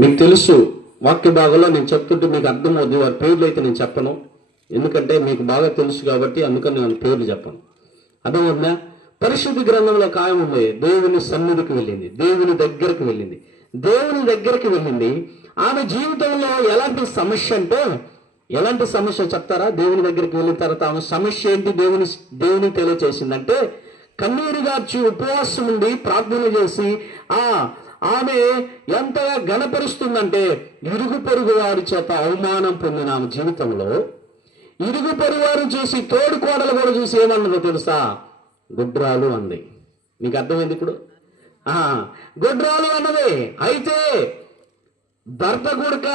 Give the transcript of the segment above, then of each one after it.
మీకు తెలుసు, వాక్య భాగంలో నేను చెప్తుంటే మీకు అర్థమవుద్ది. వారి పేర్లు అయితే నేను చెప్పను, ఎందుకంటే మీకు బాగా తెలుసు కాబట్టి. అందుకని నేను పేర్లు చెప్పను. అర్థమవుతుందా? పరిశుద్ధ గ్రంథంలో ఖాయం ఉంది. దేవుని సన్నిధికి వెళ్ళింది, దేవుని దగ్గరికి వెళ్ళింది, దేవుని దగ్గరికి వెళ్ళింది. ఆమె జీవితంలో ఎలాంటి సమస్య అంటే, ఎలాంటి సమస్య చెప్తారా? దేవుని దగ్గరికి వెళ్ళిన తర్వాత ఆమె సమస్య ఏంటి దేవుని తెలియచేసిందంటే, కన్నీరు గార్చి ఉపవాసం ఉండి ప్రార్థన చేసి ఆమె ఎంతగా గణపరుస్తుందంటే, ఇరుగు పొరుగు వారి చేత అవమానం పొందిన ఆమె జీవితంలో ఇరుగు పొరుగు వారు చూసి, తోడు కోడలు కూడా చూసి ఏమన్నదో తెలుసా? గుడ్రాలు అంది. మీకు అర్థమైంది ఇప్పుడు? గుడ్రాలు అన్నది. అయితే భర్త కొడుక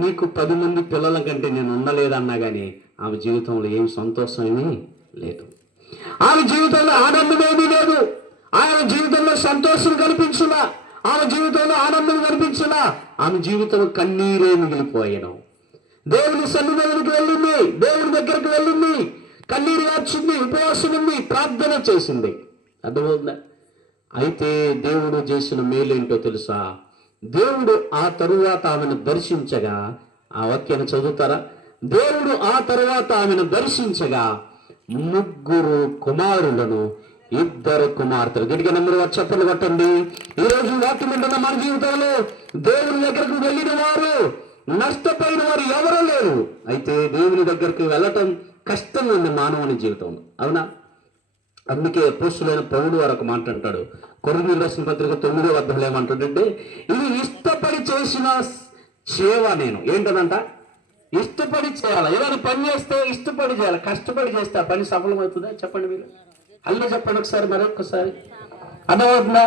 నీకు 10 మంది పిల్లల కంటే నేను ఉండలేదన్నా కానీ ఆమె జీవితంలో ఏం సంతోషం ఏమీ లేదు. ఆమె జీవితంలో ఆనందం ఏమీ లేదు. ఆమె జీవితంలో సంతోషం కనిపించులా, ఆమె జీవితంలో ఆనందం కనిపించులా. ఆమె జీవితంలో కన్నీరే మిగిలిపోయాను. దేవుని సన్నిధికి వెళ్ళింది, దేవుని దగ్గరికి వెళ్ళింది, కన్నీరు వచ్చింది, ఉపవాసం ఉంది, ప్రార్థన చేసింది. అర్థమవుతుందా? అయితే దేవుడు చేసిన మేలేంటో తెలుసా? దేవుడు ఆ తరువాత ఆమెను దర్శించగా, ఆ వాక్యాన్ని చదువుతారా? దేవుడు ఆ తరువాత ఆమెను దర్శించగా 3 కుమారులను 2 కుమార్తెలు. గట్టిగా నెంబర్ చెప్పలు కొట్టండి. ఈరోజు వాక్యం ఉంటున్న మన జీవితంలో దేవుని దగ్గరకు వెళ్ళిన వారు, నష్టపోయిన వారు ఎవరూ లేరు. అయితే దేవుని దగ్గరికి వెళ్ళటం కష్టంగా ఉంది మానవుని జీవితంలో, అవునా? అందుకే అపోస్తలుడైన పౌలు వారు ఒక మాట అంటాడు. కొరింథీయులకు రాసిన పత్రిక 9వ అధ్యాయంలో ఏమంటాడంటే, ఇది ఇష్టపడి చేసిన సేవ. నేను ఏంటనంట? ఇష్టపడి చేయాలి. ఏదైనా పని చేస్తే ఇష్టపడి చేయాలి. కష్టపడి చేస్తే ఆ పని సఫలమవుతుందా? చెప్పండి మీరు. అల్ల చెప్పండి ఒకసారి, మరొకసారి. అర్థమవుతుందా?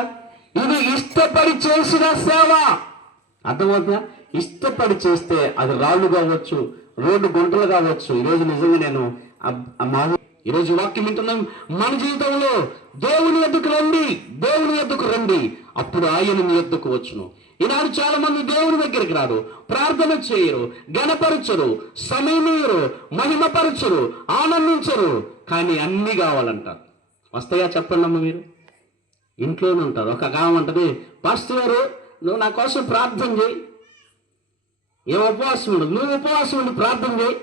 ఇది ఇష్టపడి చేసిన సేవ. అర్థమవుతుందా? ఇష్టపడి చేస్తే అది రాళ్ళు కావచ్చు, రోడ్డు గుంటలు కావచ్చు. ఈరోజు నిజంగా నేను ఈరోజు వాక్యం వింటున్నాం. మన జీవితంలో దేవుని యొద్దకు రండి, దేవుని యొద్దకు రండి, అప్పుడు ఆయన మీ యొద్దకు వచ్చును. ఈనాడు చాలా మంది దేవుని దగ్గరికి రారు, ప్రార్థన చేయరు, గణపరచరు, సమయమేయరు, మహిమపరచరు, ఆనందించరు. కానీ అన్నీ కావాలంటారు. వస్తాయా చెప్పండి అమ్మ మీరు? ఇంట్లోనే ఉంటారు. ఒక కావాలంటది, పాస్టర్ గారు నువ్వు నా కోసం ప్రార్థన చేయి. ఏం ఉపవాసం ఉండదు, నువ్వు ఉపవాసం ఉండి ప్రార్థన చేయి.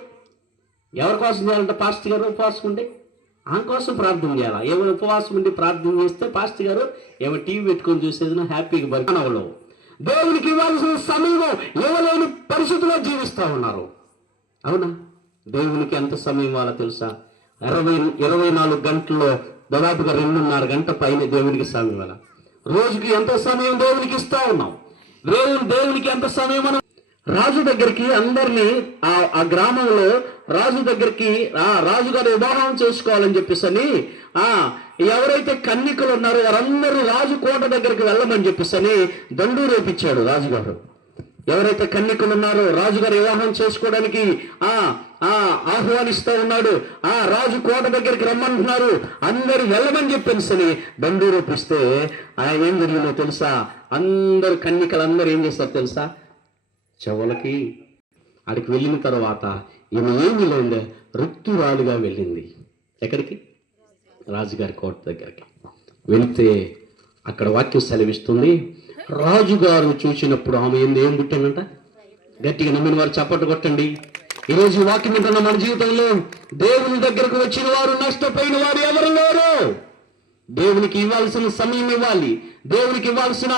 ఎవరి కోసం చేయాలంటే పాస్టర్ గారు ఉపవాసం ఉండి ఆమె కోసం ప్రార్థన చేయాలా? ఏమో ఉపవాసం ఉండి ప్రార్థన చేస్తే పాస్టర్ గారు ఏమో టీవీ పెట్టుకొని చూసేది హ్యాపీగా బతికనవలో. దేవునికి ఇవ్వాల్సిన సమయం ఇవ్వలేని పరిస్థితిలో జీవిస్తూ ఉన్నారు, అవునా? దేవునికి ఎంత సమయం ఇవ్వాలో తెలుసా? 24 గంటల్లో దాదాపుగా 2.5 గంట పైన దేవునికి సమయం ఇవ్వాలి. రోజుకి ఎంత సమయం దేవునికి ఇస్తా ఉన్నాం? దేవునికి ఎంత సమయం? మనం రాజు దగ్గరికి అందరినీ ఆ గ్రామంలో రాజు దగ్గరికి రాజుగారు వివాహం చేసుకోవాలని చెప్పేసని ఎవరైతే కన్నికలు ఉన్నారో వారందరూ రాజు కోట దగ్గరికి వెళ్ళమని చెప్పేసని దండు రేపించాడు రాజుగారు. ఎవరైతే కన్నికలు ఉన్నారో రాజుగారు వివాహం చేసుకోవడానికి ఆహ్వానిస్తూ ఉన్నాడు. రాజు కోట దగ్గరికి రమ్మంటున్నారు, అందరూ వెళ్ళమని చెప్పేసని దండు రేపిస్తే ఏం జరిగిందో తెలుసా? అందరు కన్నికలు ఏం చేస్తారు తెలుసా? చెవులకి అక్కడికి వెళ్ళిన తర్వాత ఈమె ఏమి లేదు, ఋతురాలుగా వెళ్ళింది. ఎక్కడికి? రాజుగారి కోట దగ్గరికి వెళితే అక్కడ వాక్యం సెలవిస్తుంది, రాజుగారు చూసినప్పుడు ఆమె ఏం పుట్టిందంట? గట్టిగా నమ్మిన వారు చప్పట్లు కొట్టండి. ఈరోజు వాక్యం ఉంటున్న మన జీవితంలో దేవుని దగ్గరకు వచ్చిన వారు, నష్టపోయిన వారు ఎవరు లేరు. దేవునికి ఇవ్వాల్సిన సమయం ఇవ్వాలి, దేవునికి ఇవ్వాల్సిన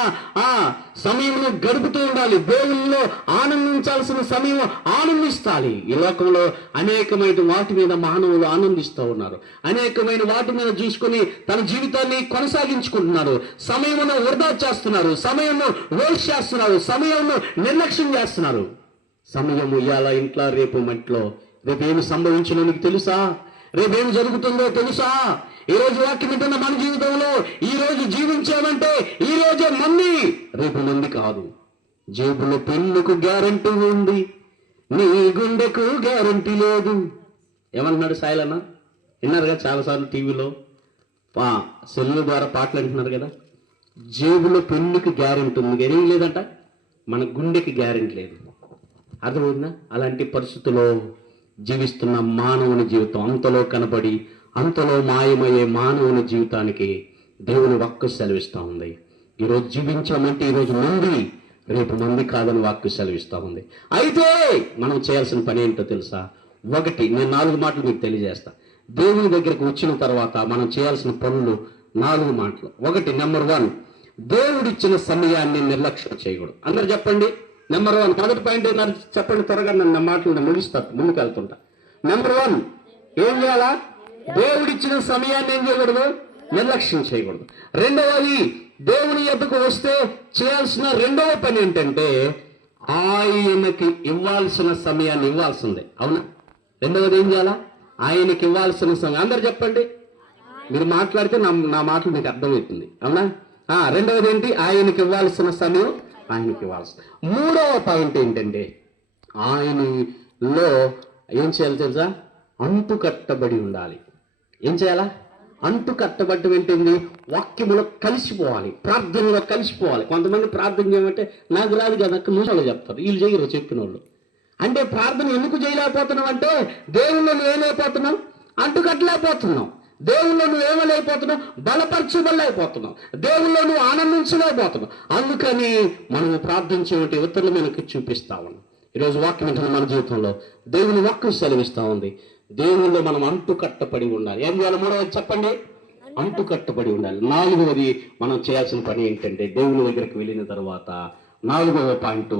సమయంలో గడుపుతూ ఉండాలి, దేవునిలో ఆనందించాల్సిన సమయం ఆనందిస్తాలి. ఈ లోకంలో అనేకమైన వాటి మీద మానవులు ఆనందిస్తూ ఉన్నారు, అనేకమైన వాటి మీద చూసుకుని తన జీవితాన్ని కొనసాగించుకుంటున్నారు, సమయమును వృధా చేస్తున్నారు, సమయమును వేస్ట్ చేస్తున్నారు, సమయమును నిర్లక్ష్యం చేస్తున్నారు. సమయము ఇవాళ ఇంట్లో, రేపు మట్లో. రేపు ఏమి సంభవించినో నీకు తెలుసా? రేపేం జరుగుతుందో తెలుసా? ఈ రోజు వాక్యం వింటున్న మన జీవితంలో ఈ రోజు జీవించామంటే ఈ రోజే మంది, రేపు మంది కాదు. జేబులో పెన్నుకు గ్యారంటీ ఉంది, నీ గుండెకు గ్యారంటీ లేదు. ఏమన్నాడు సాయిలన్న? విన్నారు కదా చాలాసార్లు టీవీలో, సెల్ ద్వారా పాటలు అంటున్నారు కదా. జేబులో పెన్నుకి గ్యారంటీ ఉంది కానీ ఏం లేదంట, మన గుండెకి గ్యారంటీ లేదు. అర్థమవుతుందా? అలాంటి పరిస్థితుల్లో జీవిస్తున్న మానవుని జీవితం అంతలో కనబడి అంతలో మాయమయ్యే మానవుని జీవితానికి దేవుని వాక్కు సెలవిస్తూ ఉంది. ఈరోజు జీవించామంటే ఈరోజు మంది, రేపు మంది కాదని వాక్యం సెలవిస్తా ఉంది. అయితే మనం చేయాల్సిన పని ఏంటో తెలుసా? ఒకటి, నేను 4 మాటలు మీకు తెలియజేస్తా. దేవుని దగ్గరికి వచ్చిన తర్వాత మనం చేయాల్సిన పనులు 4 మాటలు. ఒకటి, నెంబర్ 1, దేవుడిచ్చిన సమయాన్ని నిర్లక్ష్యం చేయకూడదు. అందరు చెప్పండి. నెంబర్ 1, మొదటి పాయింట్ ఏంటంటే చెప్పండి త్వరగా, నన్ను మాటలు ముగిస్తాను, ముందుకు వెళ్తుంటా. నెంబర్ 1 ఏం చేయాలా? దేవుడిచ్చిన సమయాన్ని ఏం చేయకూడదు? నిర్లక్ష్యం చేయకూడదు. రెండవది, దేవుని యొద్దకు వస్తే చేయాల్సిన రెండవ పని ఏంటంటే ఆయనకి ఇవ్వాల్సిన సమయాన్ని ఇవ్వాల్సిందే. అవునా? రెండవది ఏం చేయాలా? ఆయనకి ఇవ్వాల్సిన సమయం. అందరు చెప్పండి. మీరు మాట్లాడితే నా మాటలు మీకు అర్థమవుతుంది. అవునా? రెండవది ఏంటి? ఆయనకి ఇవ్వాల్సిన సమయం ఆయనకి ఇవ్వాల్సిన. మూడవ పాయింట్ ఏంటంటే ఆయనలో ఏం చేయాలి తెలుసా? అంటు కట్టబడి ఉండాలి. ఏం చేయాలా? అంటు కట్టబడి ఏంటింది? వాక్యములో కలిసిపోవాలి, ప్రార్థనలో కలిసిపోవాలి. కొంతమంది ప్రార్థన చేయమంటే నాకు రాదు కదా నిమిషాలు చెప్తారు, వీళ్ళు చేయరు చెప్పిన వాళ్ళు. అంటే ప్రార్థన ఎందుకు చేయలేకపోతున్నాం అంటే దేవుళ్ళు నువ్వేమైపోతున్నావు? అంటు కట్టలేకపోతున్నావు. దేవుళ్ళు నువ్వేమలేకపోతున్నావు? బలపరచబడలేకపోతున్నావు. దేవుళ్ళు నువ్వు ఆనందించలేకపోతున్నావు. అందుకని మనము ప్రార్థించేటువంటి ఇతరులు మనకి చూపిస్తా ఉన్నాం. ఈరోజు వాక్యం వింటున్న మన జీవితంలో దేవుని వాక్యం సెలవిస్తూ ఉంది. దేవుల్లో మనం అంటు కట్టబడి ఉండాలి. ఏం చేయాలి? మూడవది చెప్పండి, అంటు కట్టబడి ఉండాలి. నాలుగవది మనం చేయాల్సిన పని ఏంటంటే దేవుని దగ్గరికి వెళ్ళిన తర్వాత 4వ పాయింట్,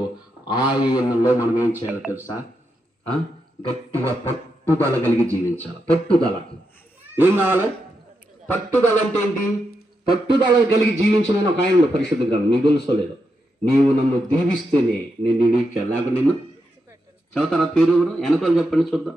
ఆయనలో మనం ఏం చేయాలో తెలుసా? గట్టిగా పట్టుదల కలిగి జీవించాలి. పట్టుదల. ఏం కావాలి? పట్టుదల అంటే ఏంటి? పట్టుదల కలిగి జీవించిన ఒక ఆయనలో పరిశుద్ధ గ్రంథం నీకు తెలుసో లేదో, నీవు నన్ను దీవిస్తేనే నేను నీకు లేకపోతే నిన్ను చదువుతారా? పేరు వెనకాల చెప్పండి చూద్దాం.